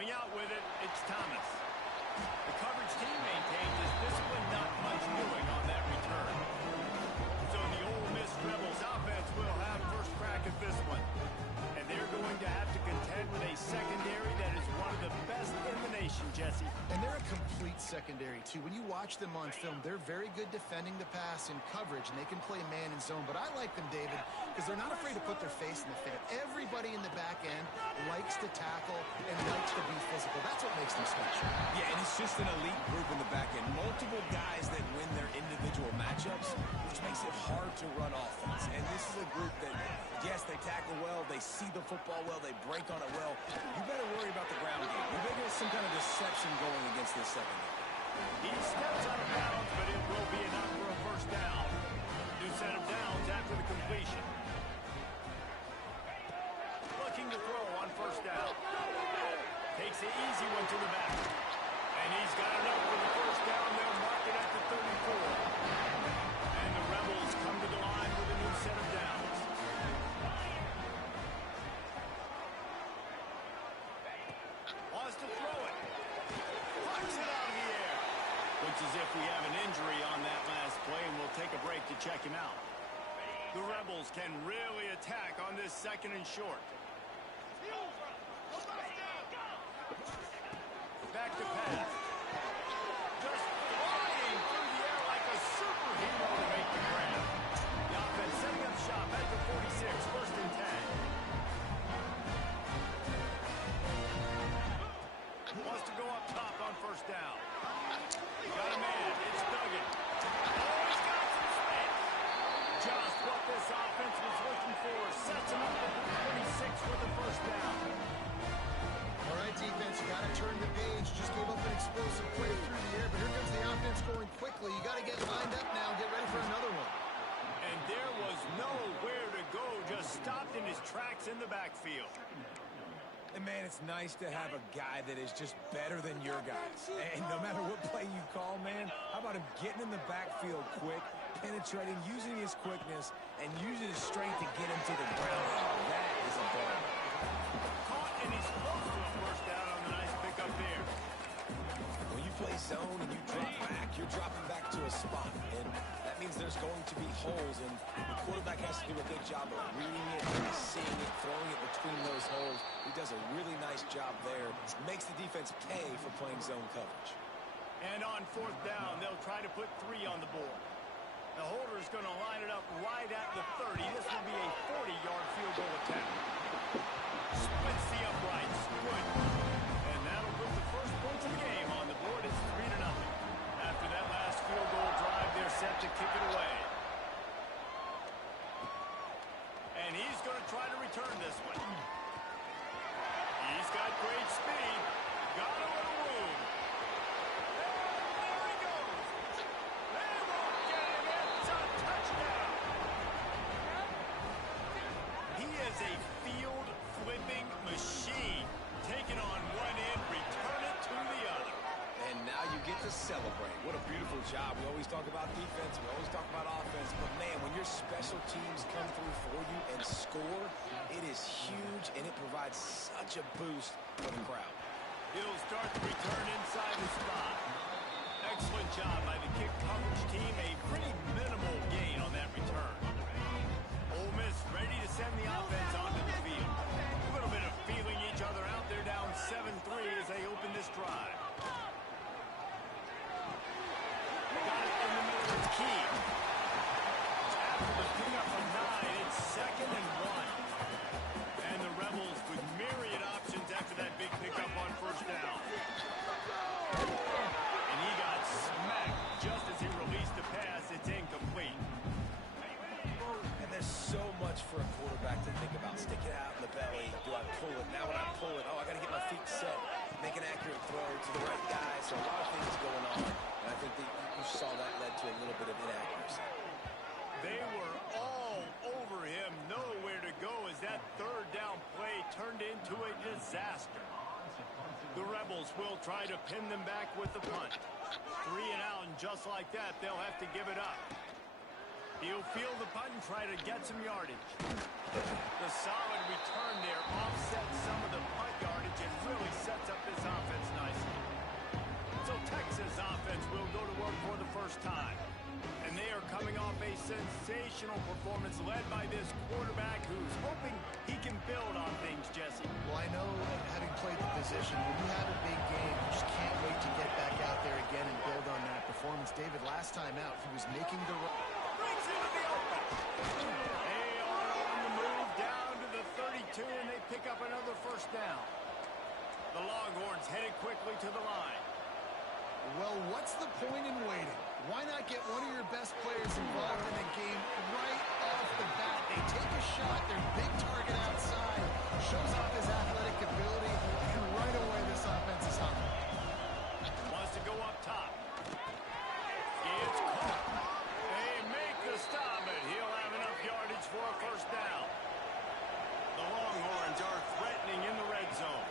Coming out with it, it's Thomas. The coverage team maintains his discipline, not much doing on that return. So the Ole Miss Rebels offense will have first crack at this one. And they're going to have to contend with a secondary that is one of the best in the nation, Jesse. And they're a complete secondary, too. When you watch them on film, they're very good defending the pass in coverage, and they can play man and zone. But I like them, David, because they're not afraid to put their face in the fan. Everybody in the back end likes to tackle and likes to be physical. That's what makes them special. Yeah, and it's just an elite group in the back end. Multiple guys that win their individual matchups, which makes it hard to run offense. And this is a group that, yes, they tackle well, they see the football well, they break on it well. You better worry about the ground game. You better get some kind of deception going against this secondary. He steps out of bounds, but it will be enough for a first down. New set of downs after the completion. Looking to throw on first down. Takes the easy one to the back. And he's got enough for the first down. They'll mark it at the 34. And the Rebels come to the line with a new set of downs. Wants to throw it. Pucks it out of the air. Looks as if we have an injury on that last play, and we'll take a break to check him out. The Rebels can really attack on this second and short. Back to pass. Just flying through the air like a superhero to make the grab. The offense setting up shop at the 46, first and 10. Wants to go up top on first down. Got a man. It's Duggan. Oh, he's got some space. Just what this offense was looking for. Sets him up at the 46 for the first down. All right, defense, you got to turn the page. Just gave up an explosive play through the air, but here comes the offense going quickly. You got to get lined up now. Get ready for another one. And there was nowhere to go. Just stopped in his tracks in the backfield. And, man, it's nice to have a guy that is just better than your guys. And no matter what play you call, man, how about him getting in the backfield quick, penetrating, using his quickness, and using his strength to get him to the ground. That is a ball. Caught, and he's close to a first down on the nice pickup there. When you play zone and you drop back, you're dropping back to a spot. And that means there's going to be holes, and the quarterback has to do a good job of reading it, seeing it, throwing it between those holes. He does a really nice job there. Makes the defense pay for playing zone coverage. And on fourth down, they'll try to put 3 on the board. The holder's going to line it up right at the 30. This will be a 40-yard field goal attempt. Splits the uprights. Good. And that'll put the first points of the game on the board. It's 3-0. After that last field goal drive, they're set to kick it away. And he's going to try to return this one. He's got great speed. Got a little room. And there he goes. They won't get him. It's a touchdown. He is a field-flipping machine. Taking on one end, return it to the other. And now you get to celebrate. What a beautiful job. We always talk about defense. We always talk about offense. But, man, when your special teams come through for you and score, it is huge, and it provides such a boost for the crowd. He'll start the return inside the spot. Excellent job by the kick coverage team. A pretty minimal gain on that return. Ole Miss ready to send the offense onto the field. A little bit of feeling each other out. They're down 7-3 as they open this drive. Got it in the middle of the key. After the pickup from 9, it's 2nd and 1. And the Rebels with myriad options after that big pickup on first down. And he got smacked just as he released the pass. It's incomplete. And there's so much for a quarterback to think about. Stick it out in the belly. Do I pull it? Now when I pull it, I got to get my feet set. Make an accurate throw to the right guy. So a lot of things going on. And I think that you saw that led to a little bit of inaccuracy. They were all over him. Nowhere to go as that third down play turned into a disaster. The Rebels will try to pin them back with the punt. 3 and out, and just like that, they'll have to give it up. He'll field the punt and try to get some yardage. The solid return there offsets some of the punt yardage and really sets up this sensational performance led by this quarterback who's hoping he can build on things, Jesse. Well, I know, having played the position, when you have a big game, you just can't wait to get back out there again and build on that performance. David, last time out, he was making the run. Brings into the open. They are on the move down to the 32, and they pick up another first down. The Longhorns headed quickly to the line. Well, what's the point in waiting? Why not get one of your best players involved in the game right off the bat? They take a shot, their big target outside, shows off his athletic ability, and right away this offense is on. Wants to go up top. It's caught. They make the stop, but he'll have enough yardage for a first down. The Longhorns are threatening in the red zone.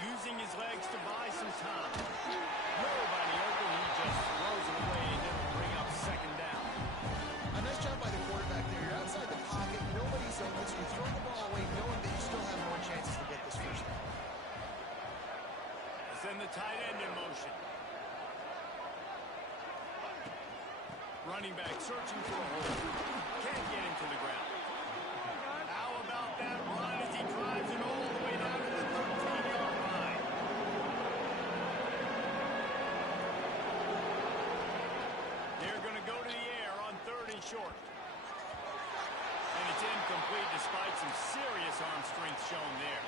Using his legs to buy some time. Nobody open, he just throws it away and it'll bring up second down. A nice job by the quarterback there. You're outside the pocket, nobody's open, so you throw the ball away knowing that you still have more chances to get this first down. Send the tight end in motion. Running back searching for a hole. Can't get him to the ground. How about that run as he drives it all the way down to the 13-yard line? They're going to go to the air on 3rd and short. And it's incomplete despite some serious arm strength shown there.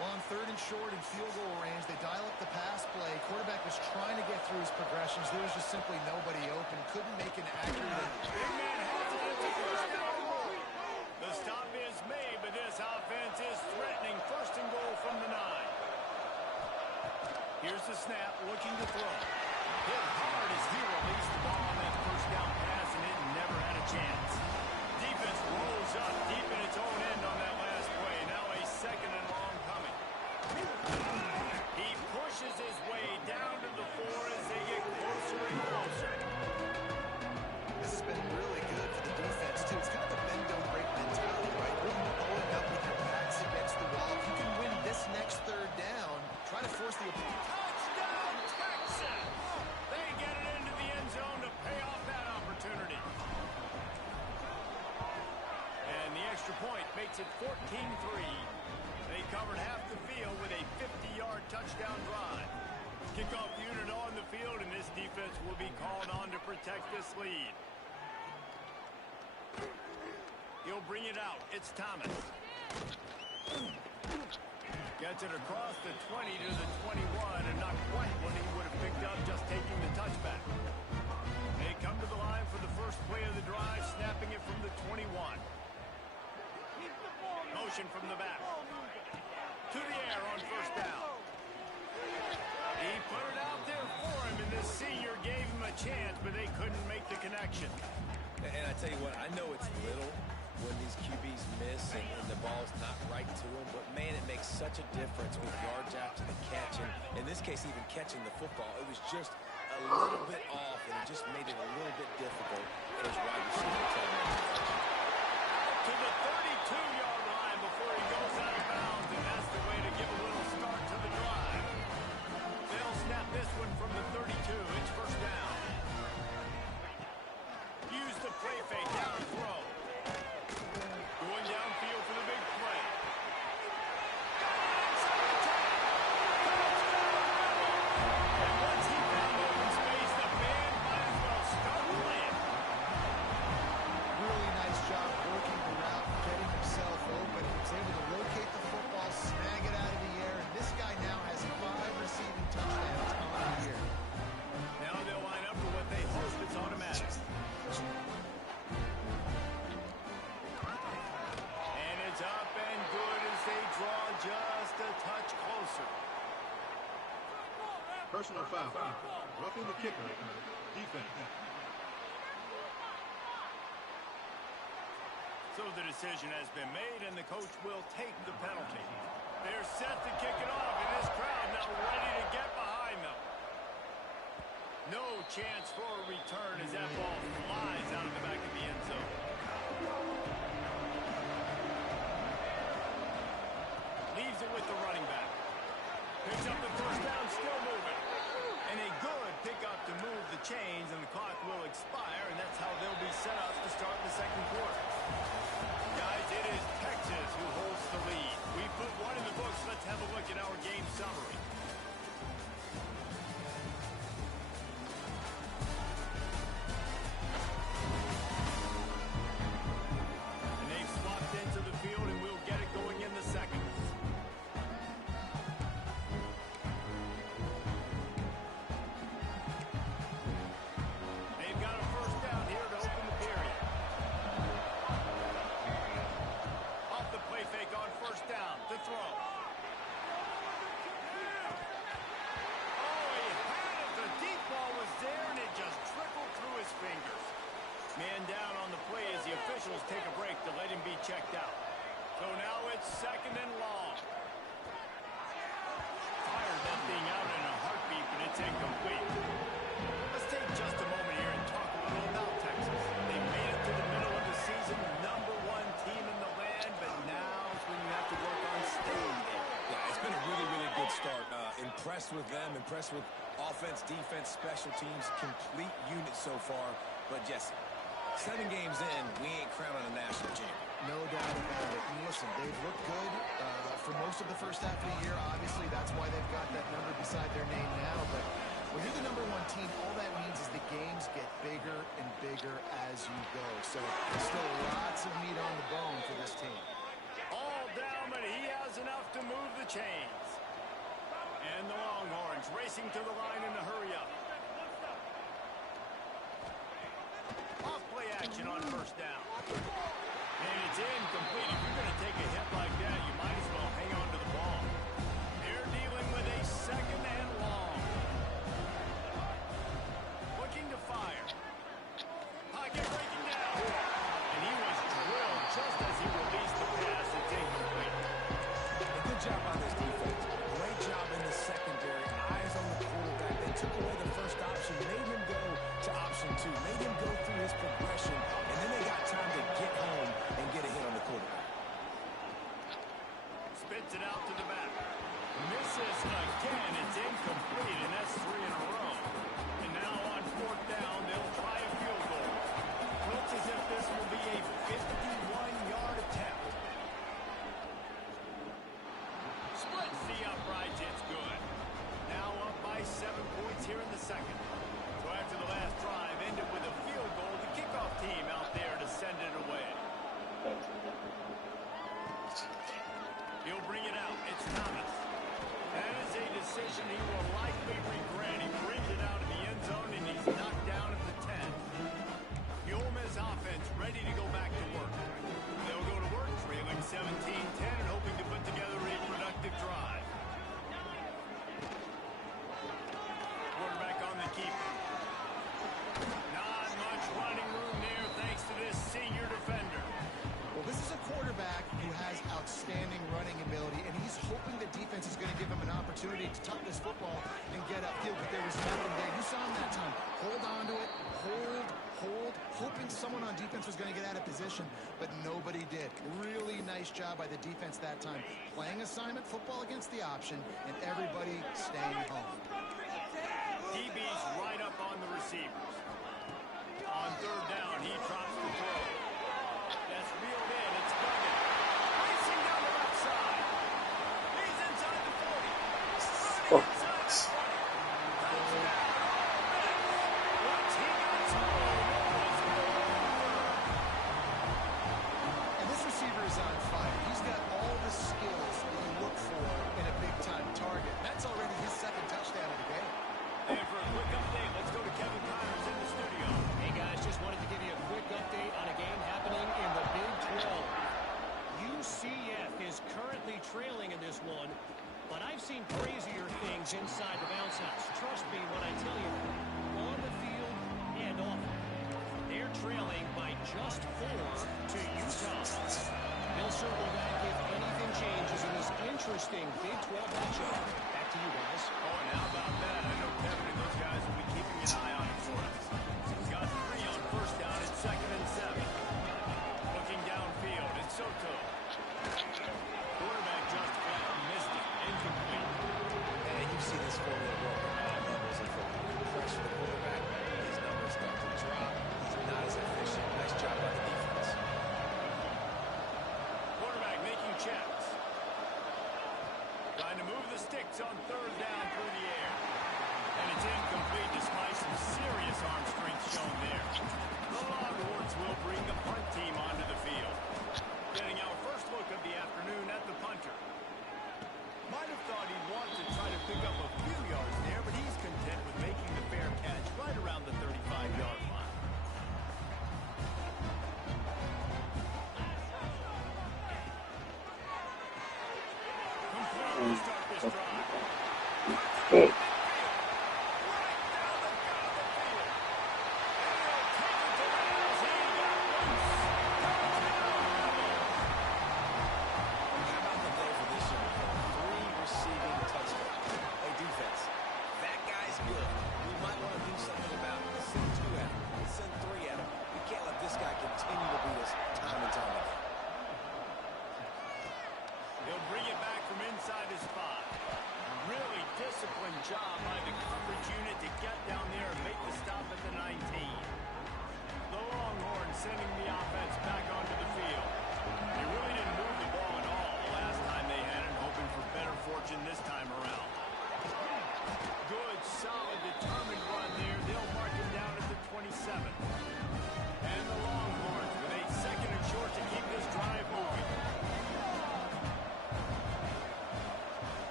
Well, on 3rd and short and field goal range, they dial up the pass play. Quarterback was trying to get through his progressions. There was just simply nobody open. Couldn't make an accurate. Big man has it. It's a first down goal. The stop is made, but this offense is threatening 1st and goal from the 9. Here's the snap, looking to throw. Hit hard as he released the ball on that first down pass, and it never had a chance. Defense rolls up deep in its own end on that last play. Now a 2nd and long coming. He pushes his way down to the 4 as they get closer and closer. This has been really good for the defense, too. It's kind of a bend, don't break mentality, right? Really pulling up with your backs against the wall. If you can win this next 3rd down, try to force the opponent. Touchdown, Texas! They get it into the end zone to pay off that opportunity. And the extra point makes it 14-3. They covered half the field with a 50-yard touchdown drive. Kickoff unit on the field, and this defense will be called on to protect this lead. He'll bring it out. It's Thomas. Gets it across the 20 to the 21, and not quite what he would have picked up just taking the touchback. They come to the line for the first play of the drive, snapping it from the 21. Motion from the back. To the air on first down. He put it out there for him, and this senior gave him a chance, but they couldn't make the connection. And I tell you what, I know it's little when these QBs miss and the ball's not right to them, but man, it makes such a difference with yards after the catch, and in this case, even catching the football. It was just a little bit off, and it just made it a little bit difficult for his wide receiver to to the 32-yard line before he goes out of bounds, and that's the way to give a little start to the drive. They'll snap this one from the 32. It's first down. Use the play fake, down throw. Going downfield for the big play. And once he found open space, the band might as well start playing. Really nice job working the route, getting himself open. He was able to locate the football, snag it out of the air, and this guy now has 5 receiving touchdowns on the year. Now they'll line up for what they hope is automatic. And it's up and good as they draw just a touch closer. Personal foul. Roughing the kicker. Defense. So the decision has been made, and the coach will take the penalty. They're set to kick it off, and this crowd now ready to get behind them. No chance for a return as that ball flies out of the back of the end zone. Leaves it with the running back. Picks up the first down, still moving. And a good pickup to move the chains, and the clock will expire. just take a break to let him be checked out. So now it's 2nd and long. Fired that thing out in a heartbeat, but it's incomplete. Let's take just a moment here and talk a little about Texas. They made it to the middle of the season, #1 team in the land, but now is when you have to work on staying there. Yeah, it's been a really, really good start. Impressed with them, impressed with offense, defense, special teams, complete unit so far. But Jesse, 7 games in, we ain't crowning a national champion. No doubt about it. And listen, they've looked good for most of the first half of the year. Obviously, that's why they've got that number beside their name now. But when you're the #1 team, all that means is the games get bigger and bigger as you go. So still lots of meat on the bone for this team. All down, but he has enough to move the chains. And the Longhorns racing to the line in a hurry-up. Off-play action on 1st down. And it's incomplete. If you're going to take a hit like that, you might as well hang on to the ball. They're dealing with a 2nd and long. Looking to fire. Pocket breaking down. And he was drilled just as he released the pass. It's incomplete. Good job by this defense. Great job in the secondary. Eyes on the quarterback. They took away the first option, made him go to option 2, made him go through his progression, and then they got time to get home and get a hit on the quarterback. Spits it out to the back. Misses again. It's incomplete, and that's 3 in a row. And now on 4th down, they'll try a field goal. Looks as if this will be a 51-yard attempt. Splits the uprights. It's good. Now up by 7 points here in the 2nd. So after the last drive ended with a field goal, the kickoff team out there to send it away. He'll bring it out. It's Thomas. That is a decision he will likely regret. He brings it out of the end zone, and he's knocked down at the 10. The Ole Miss offense ready to go back to work. They'll go to work, trailing 17-10, and hoping to put together a productive drive. Quarterback on the keeper. Not much running room there thanks to this senior defender. Well, this is a quarterback who has outstanding running ability, and he's hoping the defense is going to give him an opportunity to tuck this football and get upfield, but there was nothing there. You saw him that time. Hold on to it, hold, hoping someone on defense was going to get out of position, but nobody did. Really nice job by the defense that time. Playing assignment football against the option, and everybody staying home. DB's right up on the receivers. On 3rd down, he drops the throw. That's reeled in. It's Duggan. Racing down the left side. He's inside the 40. Running inside the 20. Touchdown. Once he got And this receiver is on fire. He's got all the skills that you look for in a big-time target. That's already his 2nd touchdown of the game. And for a quick update, let's go to Kevin Connors in the studio. Hey guys, just wanted to give you a quick update on a game happening in the Big 12. UCF is currently trailing in this one, but I've seen crazier things inside the bounce house. Trust me when I tell you, on the field and off it. They're trailing by just 4 to Utah. They'll circle back if anything changes in this interesting Big 12 matchup. Back to you guys. Oh, and how about that? I know Kevin and those guys will be keeping an eye on it for us. He's got 3 on 1st down. It's 2nd and 7. Looking downfield, it's Soto. Quarterback just flat missed it. Incomplete. And you see this formula work at all levels of football. Pressure the quarterback, his numbers start to drop. He's not as efficient. Nice job by the defense. Quarterback making checks. Trying to move the sticks on 3rd down through the air. And it's incomplete despite some serious arm strength shown there. The Longhorns will bring the punt team onto the field. Getting our first look of the afternoon at the punter. Might have thought he'd want to try to pick up a few yards there, but he's content with making the fair catch right around the 35-yard line. Complete to start this drive.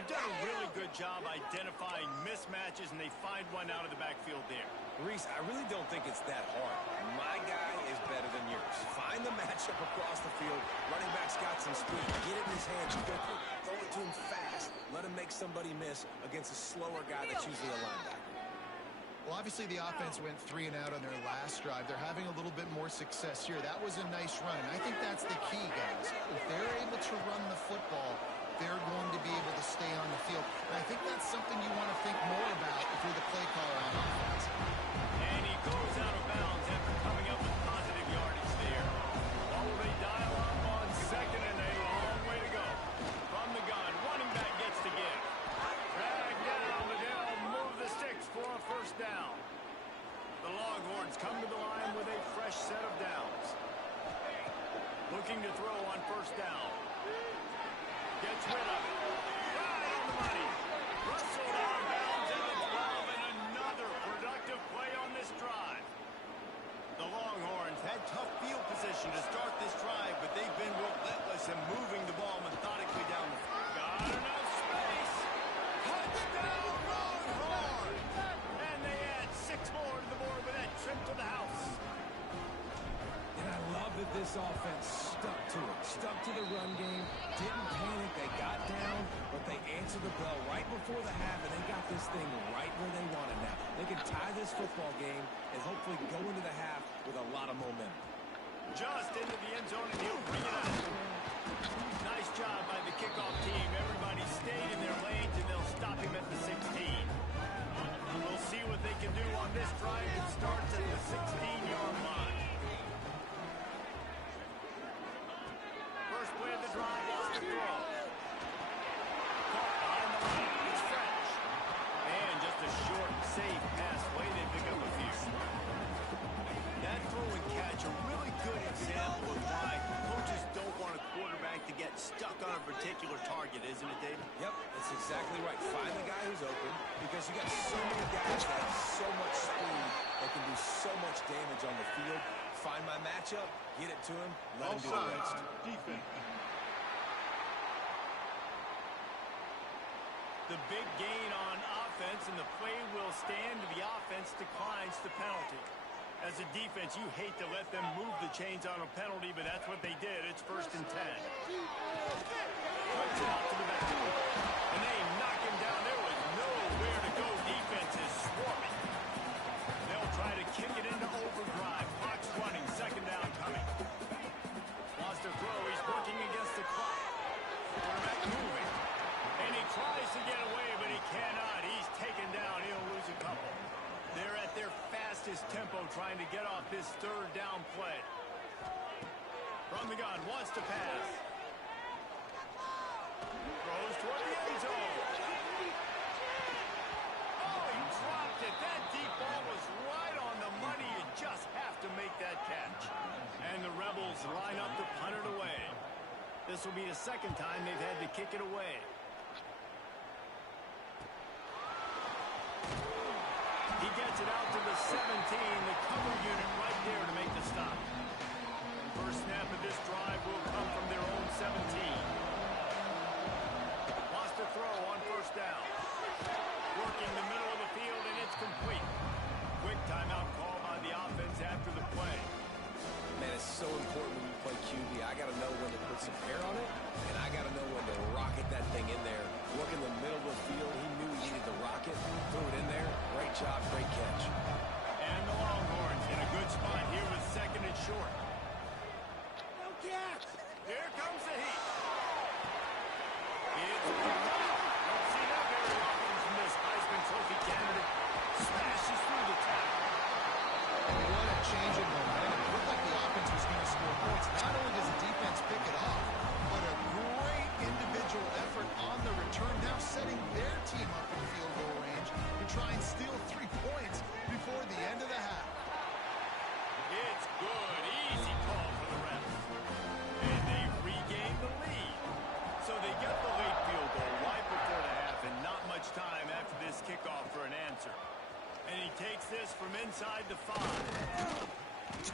They've done a really good job identifying mismatches, and they find one out of the backfield there. Reese, I really don't think it's that hard. My guy is better than yours. Find the matchup across the field. Running back's got some speed. Get it in his hands quickly. Throw it to him fast. Let him make somebody miss against a slower guy that's usually a linebacker. Well, obviously the offense went 3 and out on their last drive. They're having a little bit more success here. That was a nice run, and I think that's the key, guys. If they're able to run the football, they're going to be able to stay on the field. And I think that's something you want to think more about if you're the play caller on offense. And he goes out of bounds after coming up with positive yardage there. What will they dial up on second, and a long way to go. From the gun, running back gets to give. Drag down, but they'll move the sticks for a first down. The Longhorns come to the line with a fresh set of downs. Looking to throw on first down. Gets rid of it. Right on the money. Russell out of bounds at the 12, and another productive play on this drive. The Longhorns had tough field position to start this drive, but they've been relentless in moving the ball methodically down the field. Got enough space. Touchdown, Longhorns! And they add 6 more to the board with that trip to the house. And I love that this offense stuck to it. Stuck to the run game. Didn't panic. They got down, but they answered the bell right before the half, and they got this thing right where they wanted now. They can tie this football game and hopefully go into the half with a lot of momentum. Just into the end zone, and he'll bring it out. Nice job by the kickoff team. Everybody stayed in their lanes, and they'll stop him at the 16. We'll see what they can do on this drive. It starts at the 16-yard line. First play of the drive is to throw. Caught behind the line. It's French. And just a short, safe pass play. They pick up a few. That throw and catch, a really good example of why coaches don't want a quarterback to get stuck on a particular target, isn't it, David? Yep, that's exactly right. Find the guy who's open, because you got so many guys that have so much speed that can do so much damage on the field. Find my matchup, get it to him, let him do the rest. Defense. The big gain on offense, and the play will stand. The offense declines the penalty. As a defense, you hate to let them move the chains on a penalty, but that's what they did. It's 1st and 10. Puts it out to the back. And they knock him down. There was nowhere to go. Defense is swarming. They'll try to kick it into overdrive. Clock's running. 2nd down coming. Wants to throw. He's working against the clock. Quarterback moving. And he tries to get away, but he cannot. He's taken down. He'll lose a couple. They're at their fastest tempo trying to get off this 3rd down play. From the gun, wants to pass. Throws toward the end zone. Oh, he dropped it. That deep ball was right on the money. You just have to make that catch. And the Rebels line up to punt it away. This will be the 2nd time they've had to kick it away. He gets it out to the 17, the cover unit right there to make the stop. First snap of this drive will come from their own 17. Wants to throw on 1st down. Working the middle of the field, and it's complete. Quick timeout call by the offense after the play. Man, it's so important when you play QB. I got to know when to put some air on it, and I got to know when to rocket that thing in there. Work in the middle of the field. He knew he needed the rocket. Threw it in there. Great job, great catch. And the Longhorns in a good spot here with 2nd and short. No catch. Here comes the heat. It's don't see that very often from this Heisman Trophy candidate. Smashes through the tackle. What a change in momentum. It looked like the offense was going to score points. Not only does the defense pick it off, but a great individual effort on the return, now setting their team up in field goal range to try and steal 3 points before the end of the half. It's good. Easy call for the refs. And they regain the lead. So they get the late field goal right before the half, and not much time after this kickoff for an answer. And he takes this from inside the 5.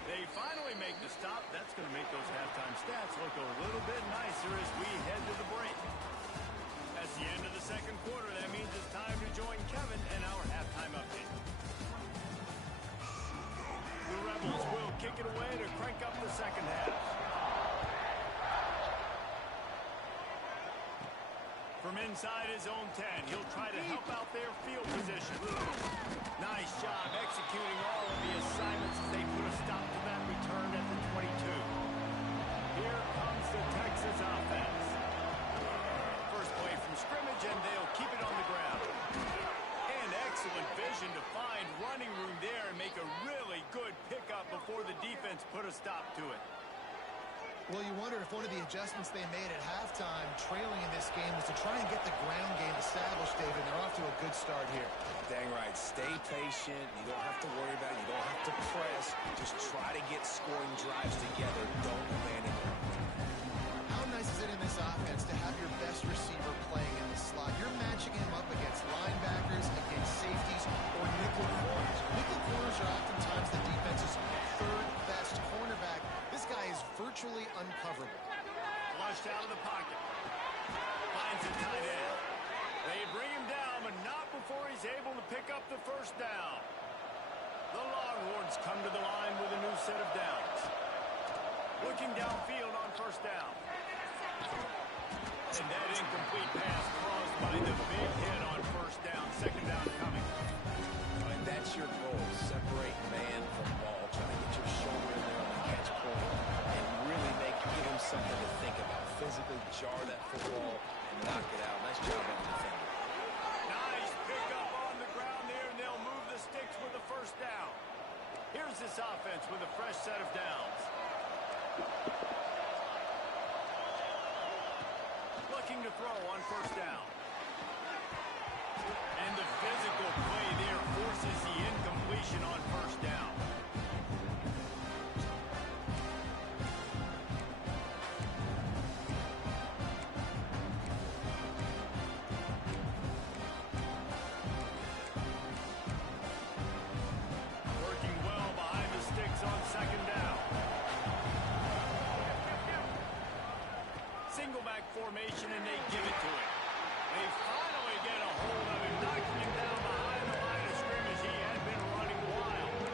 They finally make the stop. That's going to make those halftime stats look a little bit nicer as we head to the break. As the end of the second quarter. That means it's time to join Kevin and our halftime update. The Rebels will kick it away to crank up the second half. From inside his own 10, he'll try to help out their field position. Nice job executing all of the assignments as they put a stop to that return at the 22. Here comes the Texas offense. First play from scrimmage, and they'll keep it on the ground. And excellent vision to find running room there and make a really good pickup before the defense put a stop to it. Well, you wonder if one of the adjustments they made at halftime, trailing in this game, was to try and get the ground game established, David. They're off to a good start here. Dang right. Stay patient. You don't have to worry about it. You don't have to press. Just try to get scoring drives together. Don't abandon it. How nice is it in this offense to have your best receiver playing in the slot? You're matching him up against linebackers, against safeties, or nickel corners. Nickel corners are oftentimes the defense's third best cornerback. This guy is virtually uncoverable. Flushed out of the pocket. Finds a tight end. They bring him down, but not before he's able to pick up the first down. The Longhorns come to the line with a new set of downs. Looking downfield on first down. And that incomplete pass caused by the big hit on first down. Second down coming. And that's your goal. Separate man from ball. Try to get your shoulder in there on the catch point and really give him something to think about. Physically jar that football and knock it out. Nice job on the defender. Nice pickup on the ground there, and they'll move the sticks with the first down. Here's this offense with a fresh set of downs. Looking to throw on first down. And the physical play there forces the incompletion on first down. Working well behind the sticks on second down. Single back formation, and they give it to him. They finally get a hold of him, knocking him down behind the line of scrimmage. He had been running wild.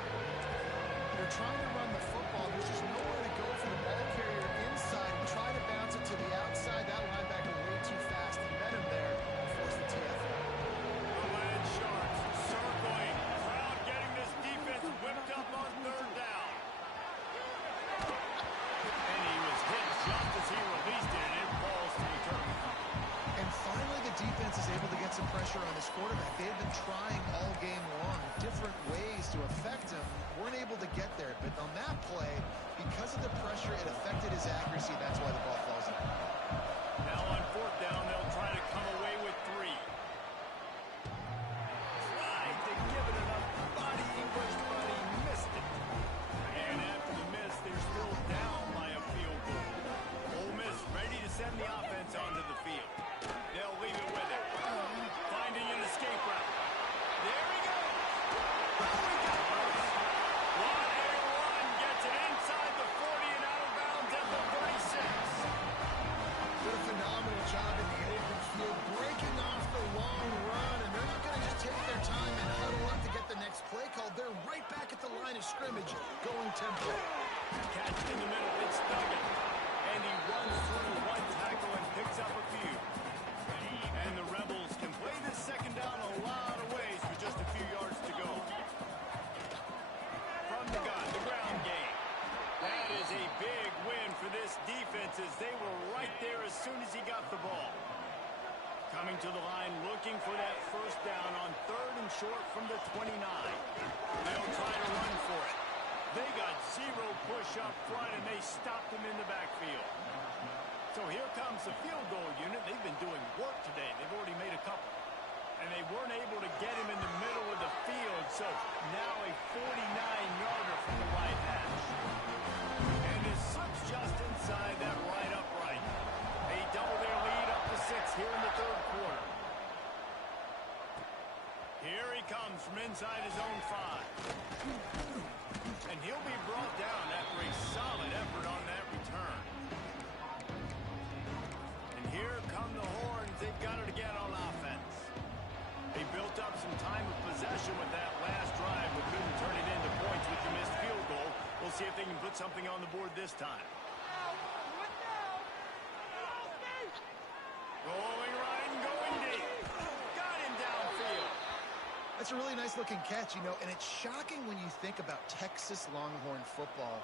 They're trying to run the football. There's just nowhere to go for the ball carrier inside. Try to bounce it to the outside. That linebacker way too fast. He met him there and forced the TFL. The Land Sharks circling. Crowd getting this defense whipped up on third down. And he was hit just as he released it, and it falls to the turf. And finally, the defense is able to get some pressure on this quarterback. They've been trying all game long, different ways to affect him. Weren't able to get there. But on that play, because of the pressure, it affected his accuracy. That's why the ball falls in. Now on fourth down, they'll try to come away with 3. Tried to give it enough body English, but he missed it. And after the miss, they're still down by a field goal. Ole Miss ready to send the offense onto the field. They'll leave it with it. Finding an escape route. There he goes. Oh, he got loose. What a run. Gets it inside the 40 and out of bounds at the 36. Did a phenomenal job in the open field, breaking off the long run, and they're not going to just take their time and huddle up to get the next play called. They're right back at the line of scrimmage, going tempo. Catch in the middle, it's Duggan. And he runs through one tackle and picks up a few. And the Rebels can play this second down a lot of ways with just a few yards to go. From the gun, the ground game. That is a big win for this defense as they were right there as soon as he got the ball. Coming to the line, looking for that first down on third and short from the 29. They'll try to run for it. They got 0 push up front, and they stopped him in the backfield. So here comes the field goal unit. They've been doing work today. They've already made a couple. And they weren't able to get him in the middle of the field, so now a 49-yarder from the right hash. And it slips just inside that right upright. They double their lead up to 6 here in the third quarter. Here he comes from inside his own 5. And he'll be brought down after a solid effort on that return. And here come the horns. They've got it again efficient with that last drive, but couldn't turn it into points with the missed field goal. We'll see if they can put something on the board this time. Rolling right and going deep. Got him downfield. That's a really nice-looking catch, you know, and it's shocking when you think about Texas Longhorn football.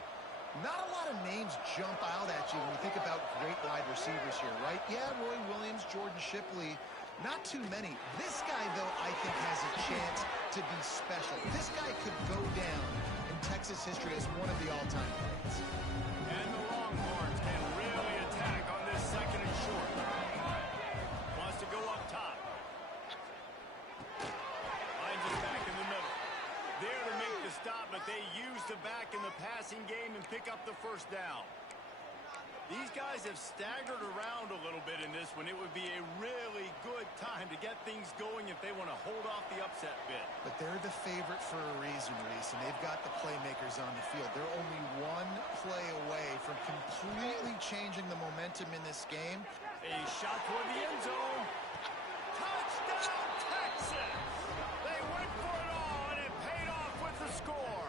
Not a lot of names jump out at you when you think about great wide receivers here, right? Yeah, Roy Williams, Jordan Shipley, not too many. This guy, though, I think has a chance to be special. This guy could go down in Texas history as one of the all-time greats. And the Longhorns can really attack on this second and short. Wants to go up top. Finds it back in the middle. There to make the stop, but they use the back in the passing game and pick up the first down. These guys have staggered around a little bit in this one. It would be a really good time to get things going if they want to hold off the upset bid. But they're the favorite for a reason, Reese, and they've got the playmakers on the field. They're only one play away from completely changing the momentum in this game. A shot toward the end zone. Touchdown, Texas! They went for it all, and it paid off with the score.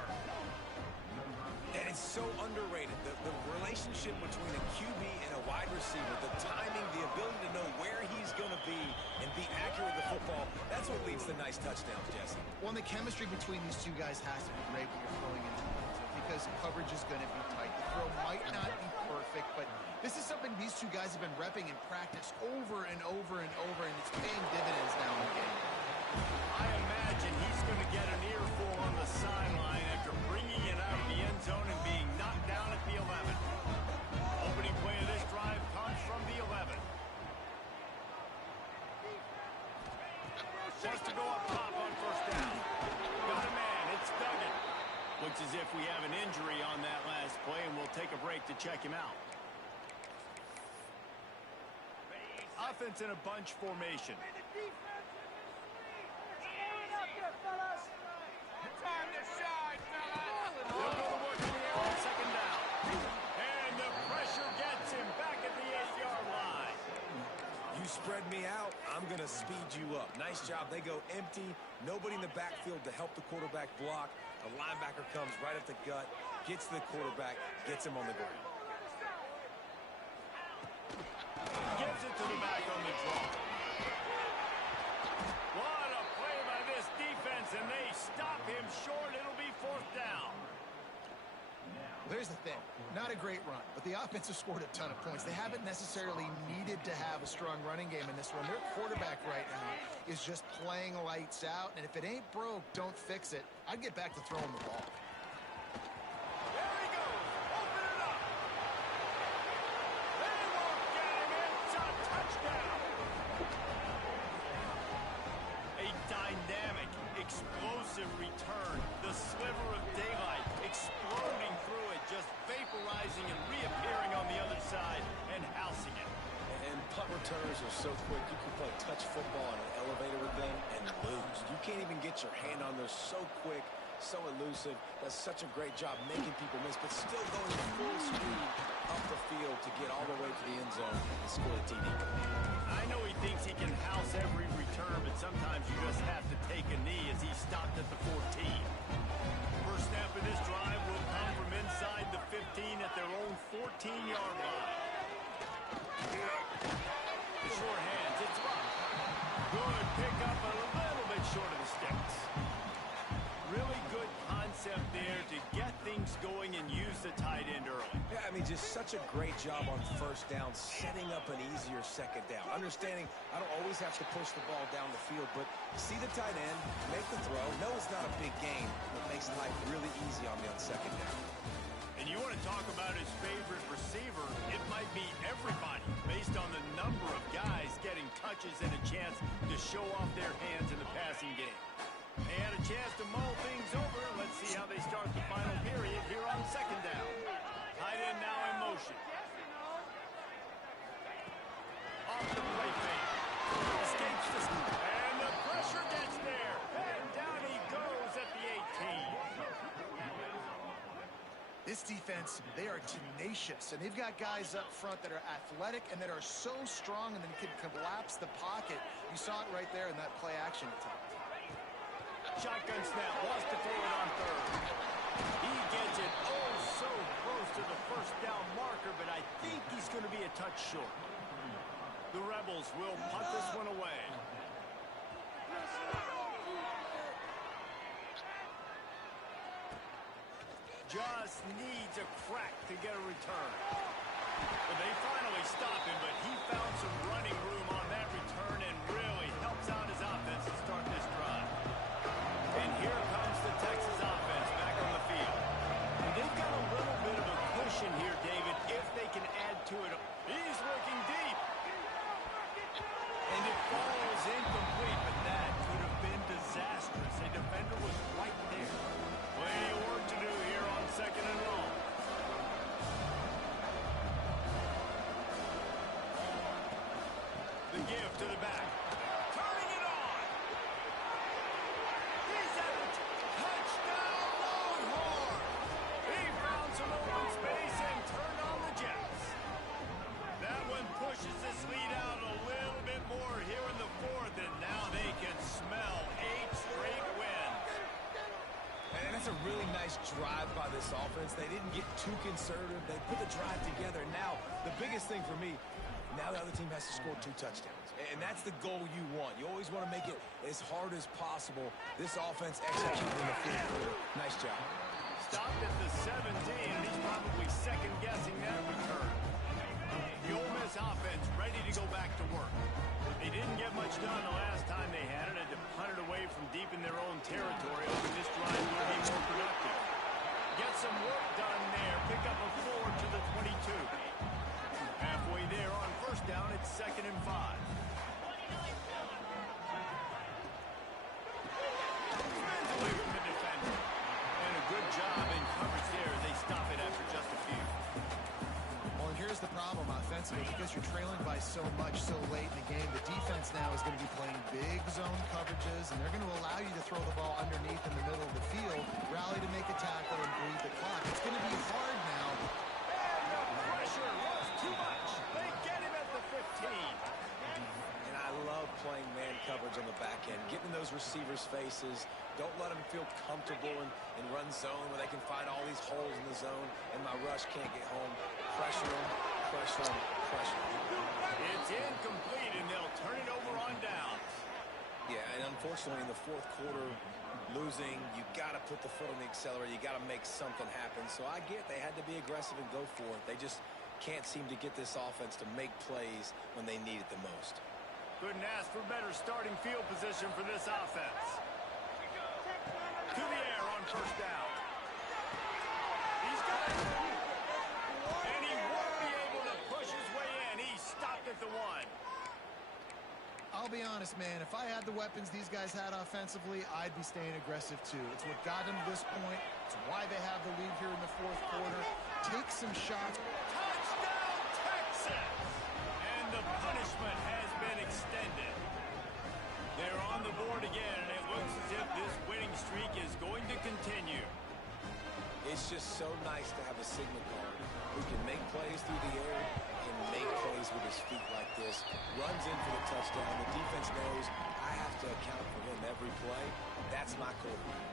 And it's so underrated. The relationship between a QB and a wide receiver, the timing, the ability to know where he's going to be and be accurate with the football, that's what leads to nice touchdowns, Jesse. Well, the chemistry between these two guys has to be great when you're throwing into the end zone because coverage is going to be tight. The throw might not be perfect, but this is something these two guys have been repping in practice over and over and over, and it's paying dividends now in the game. I imagine he's going to get an earful on the sideline after bringing it out of the end zone and being knocked down at the 11. Opening play of this drive comes from the 11. Wants to go up top on first down. Got a man. It's Duggan. Looks as if we have an injury on that last play, and we'll take a break to check him out. Offense in a bunch formation. Time to shine, fellas! They'll go to work in the air on second down. And the pressure gets him back at the 8-yard line. You spread me out, I'm going to speed you up. Nice job. They go empty. Nobody in the backfield to help the quarterback block. A linebacker comes right at the gut, gets to the quarterback, gets him on the ground. Gives it to the back on the draw. What a play by this defense, and they stop him short. It'll be fourth down. Here's the thing. Not a great run, but the offense has scored a ton of points. They haven't necessarily needed to have a strong running game in this one. Their quarterback right now is just playing lights out, and if it ain't broke, don't fix it. I'd get back to throwing the ball. There he goes. Open it up. They won't get him. It's a touchdown. A dynamic, explosive return. The sliver of daylight exploding through it, just vaporizing and reappearing on the other side and housing it. And punt returners are so quick. You can play touch football on an elevator with them and lose. You can't even get your hand on there. So quick, so elusive. Does such a great job making people miss, but still going full speed up the field to get all the way to the end zone and score a TD. I know he thinks he can house every return, but sometimes you just have to take a knee as he stopped at the 14. First snap of this drive will come from inside the 15 at their own 14-yard line. The short hands, it's up. Good pickup, a little bit short of the sticks. Really good concept there to get things going and use the tight end early. Yeah, I mean, just such a great job on first down, setting up an easier second down. Understanding I don't always have to push the ball down the field, but see the tight end, make the throw. No, it's not a big game, but makes life really easy on me on second down. And you want to talk about his favorite receiver, it might be everybody based on the number of guys getting touches and a chance to show off their hands in the passing game. They had a chance to mull things over. Let's see how they start the final period here on second down. Tight end now in motion. Off the play fake. Escapes the scoop. And the pressure gets there. And down he goes at the 18. This defense, they are tenacious, and they've got guys up front that are athletic and that are so strong and then can collapse the pocket. You saw it right there in that play action attempt. Shotgun snap, wants to throw it on third. He gets it oh so close to the first down marker, but I think he's going to be a touch short. The Rebels will punt this one away. Just needs a crack to get a return. Well, they finally stop him, but he found some running room on that return and really helps out his offense to start this drive. And here comes the Texas offense back on the field. And they've got a little bit of a cushion here, David, if they can add to it. He's looking deep. And it falls incomplete, but that could have been disastrous. A defender was right there. Plenty of work to do here on second and long. The give to the back. Turning it on. He's at the touchdown Longhorn. He found some open space and turned on the Jets. That one pushes this lead out a little bit more here in the fourth, and now they can smell 8 straight wins. And that's a really nice drive by this offense. They didn't get too conservative. They put the drive together. Now, the biggest thing for me, now the other team has to score 2 touchdowns. And that's the goal you want. You always want to make it as hard as possible. This offense executed in the fourth quarter. Nice job. Stopped at the 17, and he's probably second-guessing that return. The Ole Miss offense ready to go back to work. They didn't get much done the last time they had it, and to punt it away from deep in their own territory, hoping this drive will be more productive. Get some work done there. Pick up a 4 to the 22. Halfway there on first down, it's 2nd and 5. Spins away from the defender. And a good job in coverage there. They stop it after just a few. Well, and here's the problem offensively. Because you're trailing by so much so late in the game, the defense now is going to be playing big zone coverages, and they're going to allow you to throw the ball underneath in the middle of the field, rally to make a tackle, and bleed the clock. It's going to be hard now. And the pressure was too much. They get him at the 15. And I love playing man coverage on the back end, getting in those receivers' faces. Don't let them feel comfortable in run zone where they can find all these holes in the zone, and my rush can't get home. Pressure them, pressure them, pressure them. It's incomplete, and they'll turn it over on downs. Yeah, and unfortunately in the fourth quarter, losing, you got to put the foot on the accelerator. You got to make something happen. So I get they had to be aggressive and go for it. They just can't seem to get this offense to make plays when they need it the most. Couldn't ask for better starting field position for this offense. To the air on first down. He's got it. And he won't be able to push his way in. He stopped at the 1. I'll be honest, man. If I had the weapons these guys had offensively, I'd be staying aggressive too. It's what got them to this point. It's why they have the lead here in the fourth quarter. Take some shots. Touchdown, Texas! And the punishment has been extended. They're on the board again, and it looks as if this winning streak is going to continue. It's just so nice to have a signal guard who can make plays through the air and make plays with his feet like this. Runs in for the touchdown. The defense knows I have to account for him every play. That's my quarterback.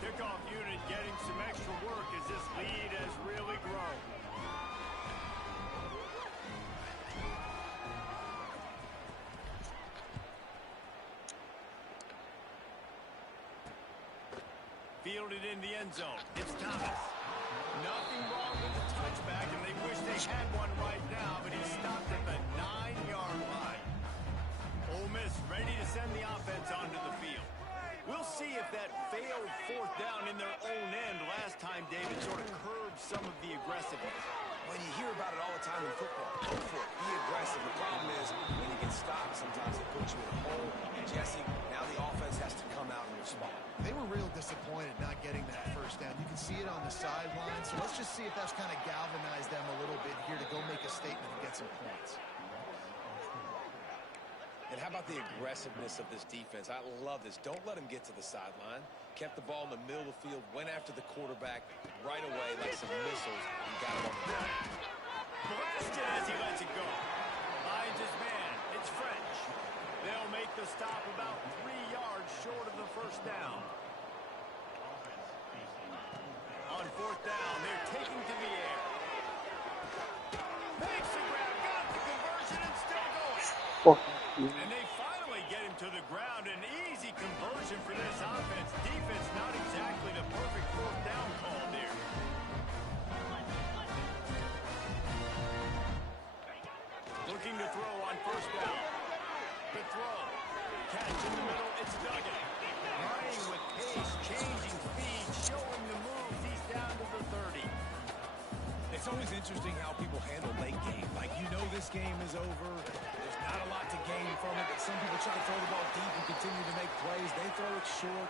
Kickoff unit getting some extra work as this lead has really grown. Fielded in the end zone. It's Thomas. Nothing wrong with the touchback, and they wish they had one right now, but he stopped at the 9-yard line. Ole Miss ready to send the offense onto the field. We'll see if that failed fourth down in their own end last time, David, sort of curbed some of the aggressiveness. When you hear about it all the time in football, go for it. Be aggressive. The problem is when you get stopped, sometimes it puts you in a hole. And Jesse, now the offense has to come out and respond. They were real disappointed not getting that first down. You can see it on the sideline. So let's just see if that's kind of galvanized them a little bit here to go make a statement and get some points. And how about the aggressiveness of this defense? I love this. Don't let them get to the sideline. Kept the ball in the middle of the field, went after the quarterback right away like some missiles, and got him on the ground. Blasted as he lets it go. his man. It's French. They'll make the stop about 3 yards short of the first down. On fourth down, they're taking to the air. Makes the grab, got the conversion, and still going. And they finally get him to the ground. An easy conversion for this offense. Defense not exactly the perfect fourth down call there. Looking to throw on first down. The throw. Catch in the middle. It's Duggan. Running with pace, changing speed, showing the moves. He's down to the 30. It's always interesting how people handle late game. Like, you know this game is over. There's not a lot to gain from it, but some people try to throw the ball deep and continue to make plays. They throw it short.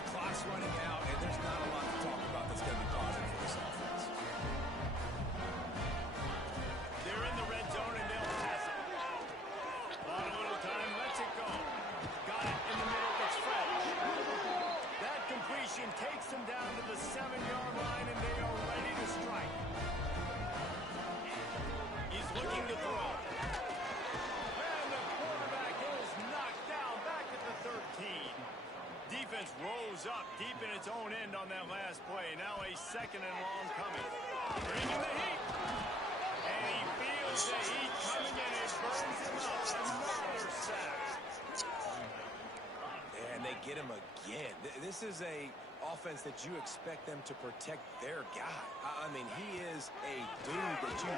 The clock's running out, and there's not a lot to talk about that's going to be positive for this offense. They're in the red zone, and they'll pass it. On a little time, lets it go. Got it in the middle. It's French. That completion takes them down to the 7-yard line, and they are ready to strike. He's looking to throw. And the quarterback is knocked down back at the 13. Defense rose up deep in its own end on that last play. Now a second and long coming. Bringing the heat. And he feels the heat coming in. It burns him up. Another sack. And they get him again. This is a offense that you expect them to protect their guy. I mean, he is a dude that you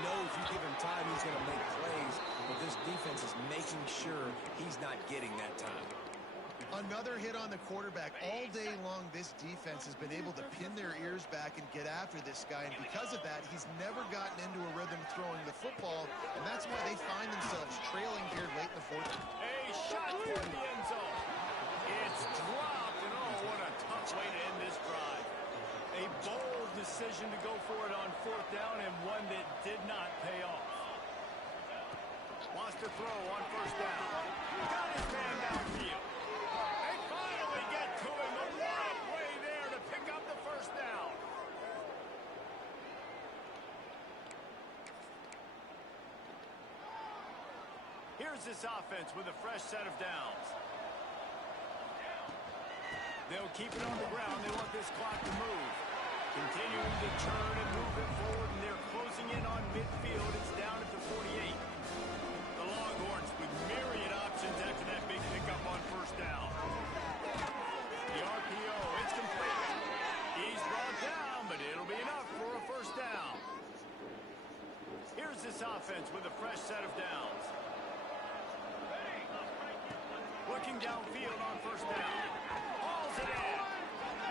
know if you give him time, he's going to make plays. But this defense is making sure he's not getting that time. Another hit on the quarterback. All day long, this defense has been able to pin their ears back and get after this guy. And because of that, he's never gotten into a rhythm throwing the football. And that's why they find themselves trailing here late in the fourth. A shot toward the end zone. It's dropped, and oh, what a tough way to end this drive. A bold decision to go for it on fourth down, and one that did not pay off. Wants to throw on first down. Got his man downfield. They finally get to him. A long way there to pick up the first down. Here's this offense with a fresh set of downs. They'll keep it on the ground. They want this clock to move. Continuing to turn and move it forward, and they're closing in on midfield. It's down at the 48. The Longhorns with myriad options after that big pickup on first down. The RPO, it's complete. He's brought down, but it'll be enough for a first down. Here's this offense with a fresh set of downs. Looking downfield on first down. Hauls it in.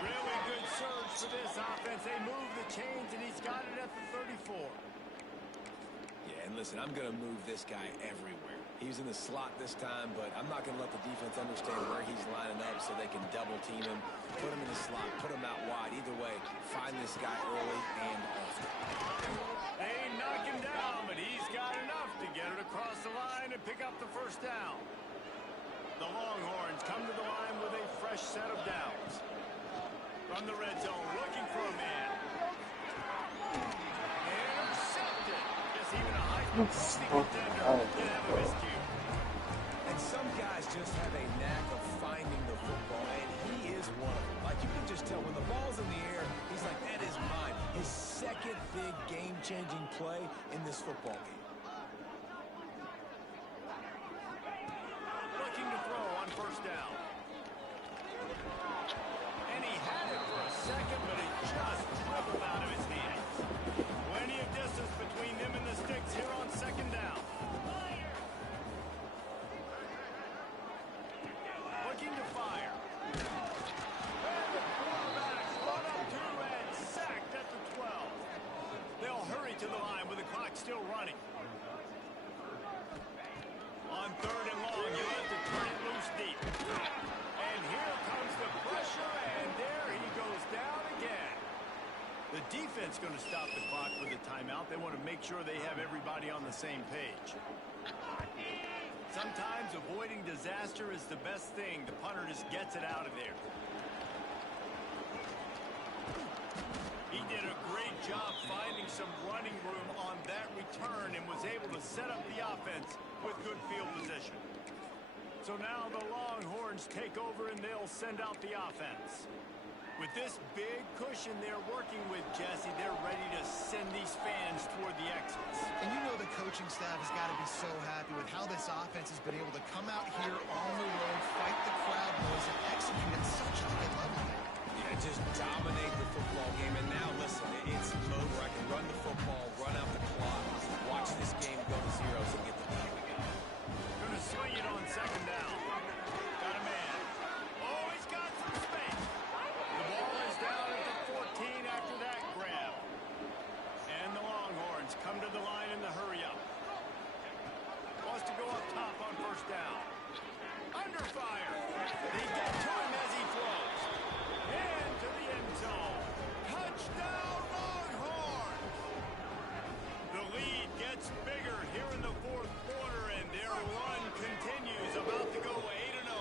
Really good surge for this offense. They move the chains, and he's got it at the 34. Yeah, and listen, I'm going to move this guy everywhere. He's in the slot this time, but I'm not going to let the defense understand where he's lining up so they can double team him, put him in the slot, put him out wide. Either way, find this guy early and often. They knock him down, but he's got enough to get it across the line and pick up the first down. The Longhorns come to the line with a fresh set of downs. From the red zone, looking for a man. Intercepted. Guess even a high-trophy contender didn't have a miscue. And some guys just have a knack of finding the football, and he is one of them. Like, you can just tell when the ball's in the air, he's like, that is mine. His second big game-changing play in this football game. Looking to throw on first down. And he had it for a second, but it just dribbled out of his hands. Plenty of distance between them and the sticks here on second down. Looking to fire. And the quarterback's run up to and sacked at the 12. They'll hurry to the line with the clock still running. On third and long, you have to turn it loose deep. And here comes the pressure, and there he goes down again. The defense going to stop the clock with a timeout. They want to make sure they have everybody on the same page. Sometimes avoiding disaster is the best thing. The punter just gets it out of there. He did a great job finding some running room on that return and was able to set up the offense with good field position. So now the Longhorns take over and they'll send out the offense. With this big cushion they're working with, Jesse, they're ready to send these fans toward the exits. And you know the coaching staff has got to be so happy with how this offense has been able to come out here on the road, fight the crowd noise, and execute at such a high level there. Yeah, just dominate the football game. And now, listen, it's mode where I can run the football, run out the clock, watch this game go to zeros and get the done. Going to swing it on second down. Got a man. Oh, he's got some space. The ball is down at the 14 after that grab. And the Longhorns come to the line in the hurry up. Wants to go up top on first down. Under fire. They get to him as he throws. Into the end zone. Touchdown, Longhorns! The lead gets bigger here in the fourth quarter, and their run continues, about to go 8-0.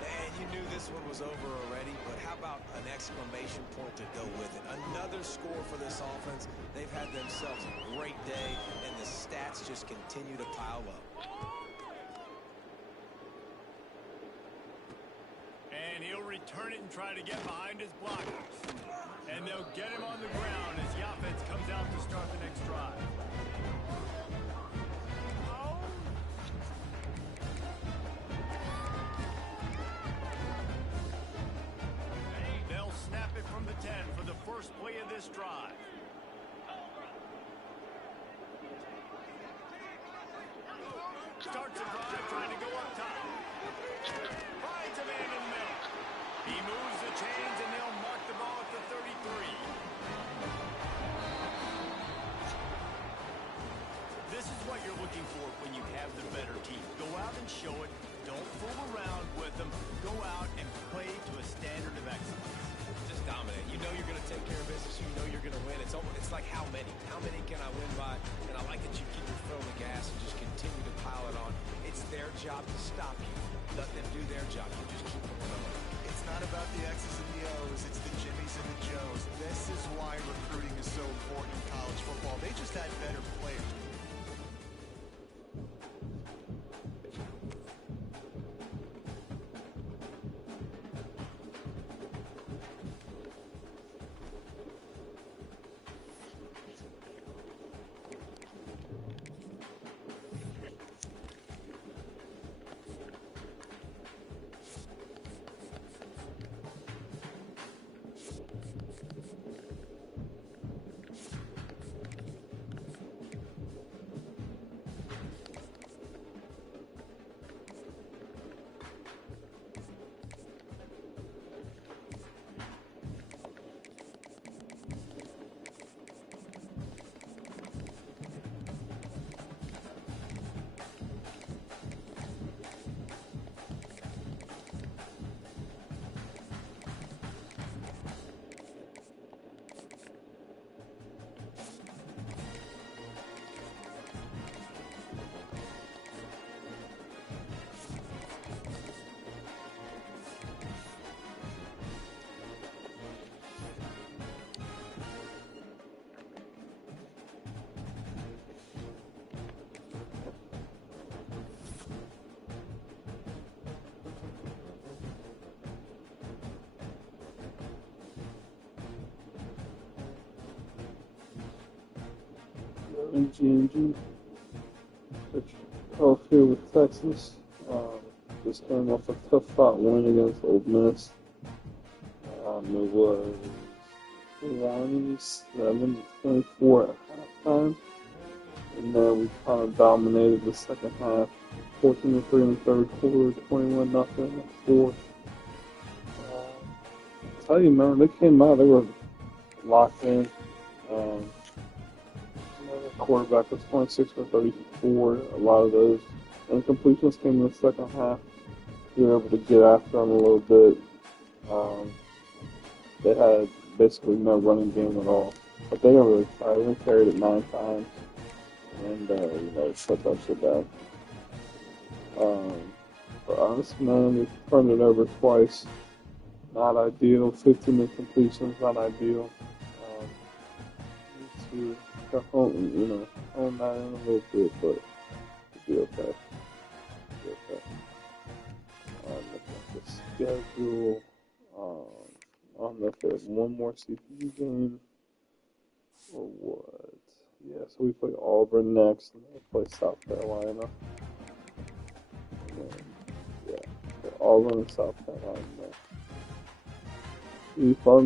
And you knew this one was over already, but how about an exclamation point to go with it? Another score for this offense. They've had themselves a great day, and the stats just continue to pile up. And he'll return it and try to get behind his blockers. And they'll get him on the ground as the offense comes out to start the next drive. They'll snap it from the 10 for the first play of this drive. Starts the drive trying to go up top. Finds a man in the middle. He moves the chains and they'll mark the ball at the 33. This is what you're looking for when you have the better team. Go out and show it. Don't fool around with them. Go out and play to a standard of excellence. Just dominate. You know you're going to take care of business. You know you're going to win. It's like how many? How many can I win by? And I like that you keep your foot on the gas and just continue to pile it on. It's their job to stop you. Let them do their job. You just keep them going. It's not about the X's and the O's, it's the Jimmies and the Joes. This is why recruiting is so important in college football. They just had better players. G&G. Off here with Texas. Just coming off a tough fought win against Ole Miss. It was 27-24 at halftime. And then we kind of dominated the second half. 14-3 in the third quarter, 21-0 in the fourth. I'll tell you, man, they came out, they were locked in. The quarterback was 26 for 34. A lot of those incompletions came in the second half. We were able to get after them a little bit. They had basically no running game at all. But they didn't really try. They carried it 9 times. And, shut that shit down. For us, man, we turned it over twice. not ideal. 15 incompletions, not ideal. Need to hone that in a little bit, but it'll be okay. It'll be okay. Looking at the schedule. I don't know if there's one more CPU game or what. Yeah, so we play Auburn next, and then we play South Carolina. And then, yeah, Auburn and South Carolina next. Be fun.